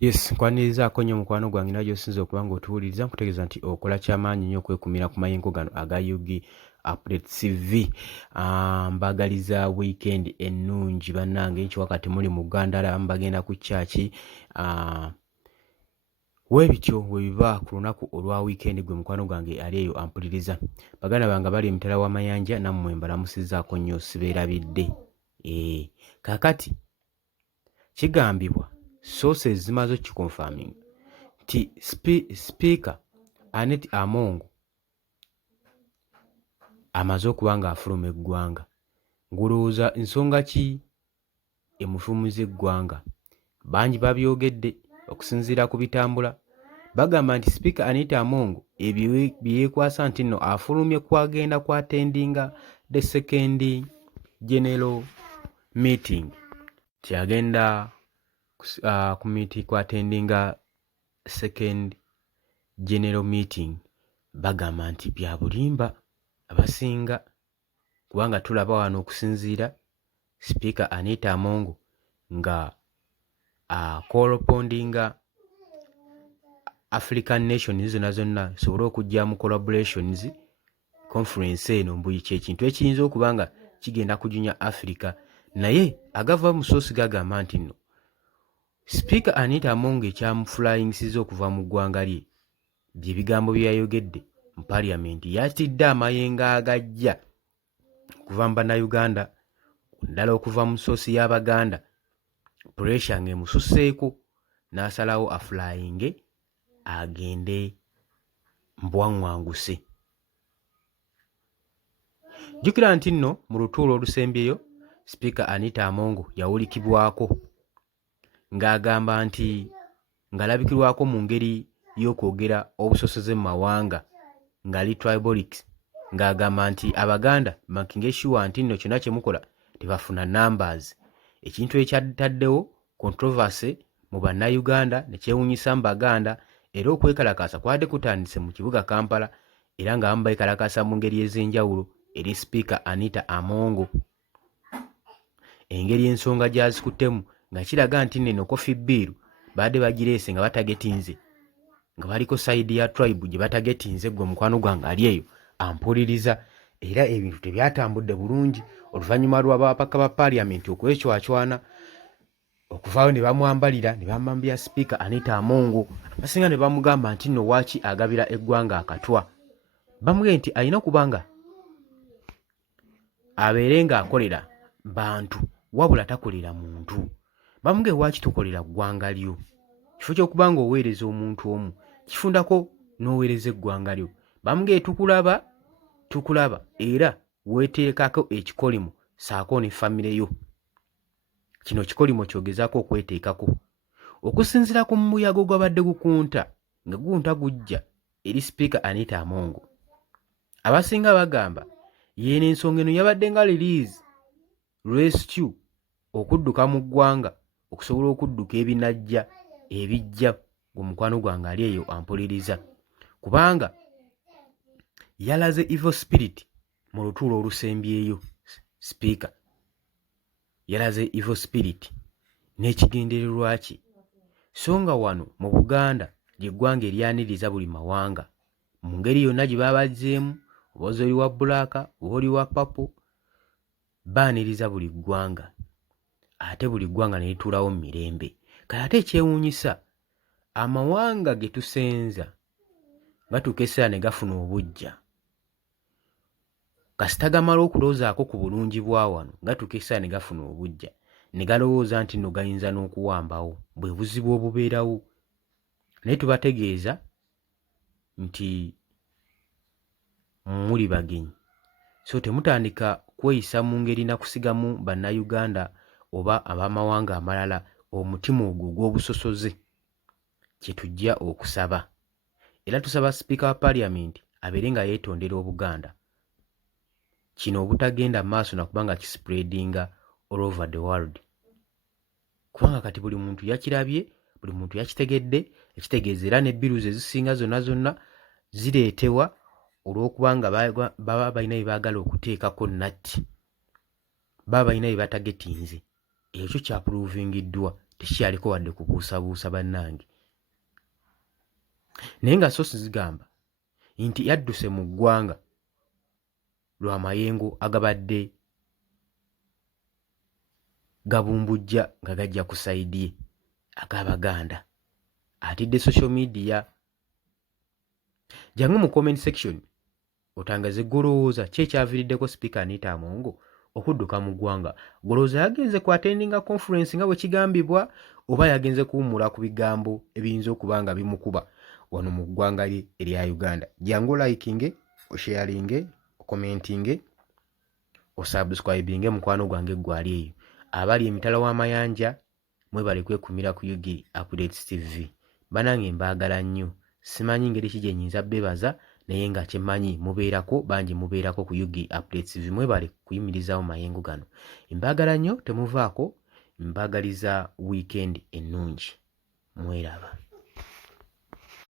Yes, nkwanirizaako nnyo mukwano gwange era gy'osinza okuba ng'otuwuliriza nkutegeeza nti okola ky'amaanyi nnyo okwekumira ku mayengo gano aga Yugi Update TV. Mbagaliza weekend ennungi bannange, nkyo wakati muli mu Ggandala mbagenda ku church. Weebityo bwe biba ku lunaku olwa weekend gwe mukwano gwange ali eyo ampuliriza. Baganda bange bali emitala w'amayanja nammwe mbalamusizzaako nnyo sibeerabidde. Kaakati kigambibwa sources zimaze okkikonfirming nti Speaker Annet Among amaze okuba ng'afuluma eggwanga. Ngulowooza nsonga ki emufulumiza eggwanga? Bangi babyogedde okusinziira ku bitambula. Bagamba nti Speaker Annet Among ebyo bye yeekwasa nti nno afulumye kwagenda kwatendinga the second general meeting. Kyagenda ku kwatendinga second general meeting. Bagamba nti bya bulimba abasinga, kubanga tulaba wano okusinziira Speaker Annet Among nga correspondinga African nations zonna zisobole okujja mu collaborations conference eno mbu ky'ekintu ekiyinza okuba nga kigenda kujunya Africa, naye agava mu source gagamba nti nno Speaker Annet Among ekyamufulanyisiza okuva mu ggwanga lye bye bigambo bye yayogedde mu Parliament. Yatidde amayengo agajja okuva mu bannayuganda, ddala okuva mu source y'Abaganda, pressure ng'emususseeko n'asalawo afulayinge agende mbwaŋŋwanguse. Jjukira nti nno mu lutuulo olusembyeyo Speaker Annet Among yawulikibwako ng'agamba nti ng'alabikirwako mu ngeri y'okwogera obusosoze mu mawanga ng'ali tribalics, ng'agamba nti Abaganda making sure nti nno kyonna kye mukola tebafuna numbers. Ekintu ekyataddewo controversy mu bannayuganda ne kyewuunyisa mu Baganda, era okwekalakaasa kwadde kutandise mu kibuga Kampala, era nga bamu beekalakaasa mu ngeri ez'enjawulo eri Speaker Annet Among. Engeri ensonga gy'azikuttemu nga kiraga nti nno Coffee Bill badde bagireese nga batagetinze, nga baliko side ya tribe gye batagetinze. Gwe mukwano gwange ali eyo ampuliriza, era ebintu tebyatambudde bulungi oluvannyuma lw'abapaka ba Parliament okwecwacwana okuvaayo ne bamwambalira ne bamwambira Speaker Annet Among. Basinga ne bamugamba nti nno waaki agabira eggwanga akatwa. Bamugambye nti alina kubanga abeere ng'akolera bantu wabula takolera muntu. Bamugambye waaki tokolera ggwanga lyo? Kifo ky'okuba nga oweereza omuntu omu kifundako n'oweereza eggwanga lyo. Bamugambye tukulaba era weeteekako ekikolimo saako ne famire yo. Kino kikolimo kyogezaako okweteekako okusinziira ku muyago gwabadde gukunta nga gunta gujja eri Speaker Annet Among. Abasinga bagamba yeeno ensonga eno yabadde nga release rescue okudduka mu ggwanga okusobola okudduka ebinajja ebijja. Gwe mukwano gwange ali eyo ampuliriza, kubanga yalaze evil spirit mu lutuulo olusembyeyo. Speaker yalaze evil spirit n'ekigendererwa kye, so nga wano mu Buganda ly'eggwanga eryaniriza buli mawanga mu ngeri yonna gye baabazzeemu, oba oli wa bbulaaka oba oli wa papo, baaniriza buli ggwanga, ate buli ggwanga ne lituulawo mu mirembe. Kale ate ekyewuunyisa, amawanga ge tusenza gatuuka essaawa ne gafuna obuggya, kasita gamala okuloozaako ku bulungi bwa wano gatuuka essaawa ne gafuna obuggya ne galowooza nti nno gayinza n'okuwambawo. Bwe buzibu obubeerawo, naye tubategeeza nti muli bagenyi, so temutandika kweyisa mu ngeri na kusigamu bannayuganda oba ab'amawanga amalala omutima ogwo ogw'obusosoze. Kye tujja okusaba, era tusaba Speaker wa Parliament abeere nga yeetondera Obuganda, kino obutagenda mu maaso nakubanga kispreadinga all over the world, kubanga kati buli muntu yakirabye, buli muntu yakitegedde, ekitegeeza era ne bills ezisinga zonna zireetebwa olw'okuba nga baba balina bye baagala okuteekako natti, baba balina bye batagetinze. Ekyo kyapuruvingiddwa tekikyaliko wadde kubuusabuusa bannange. Naye nga sosi zigamba nti yadduse mu ggwanga lwa mayengo agabadde gabumbujja nga gajja ku sayidi ye ag'Abaganda. Atidde social media. Jangu mu comment section otangaze golowooza ki ekyaviiriddeko Speaker Annet Among okudduka mu ggwanga. Golowooza yagenze ku attendinga conference nga bwe kigambibwa oba yagenze kuwummula ku bigambo ebiyinza okuba nga bimukuba wano mu ggwanga lye erya Uganda. Jangu olikinge, osharinge, okomentinge, osubscribinge mukwano gwange gwali eyo. Abali emitala w'amayanja mwebale kwekumira ku Yugi Updates TV. Banange mbaagala nnyo. Simanyi ngeri ki gye nnyinza beebaza naye nga kyemmanyi mubeerako bangi mubeerako ku Yugi Updates TV. Mwebale kuyimirizaawo mayengo gano. Mbaagala nnyo temuvaako. Mbaagaliza weekend ennungi. Mweraba.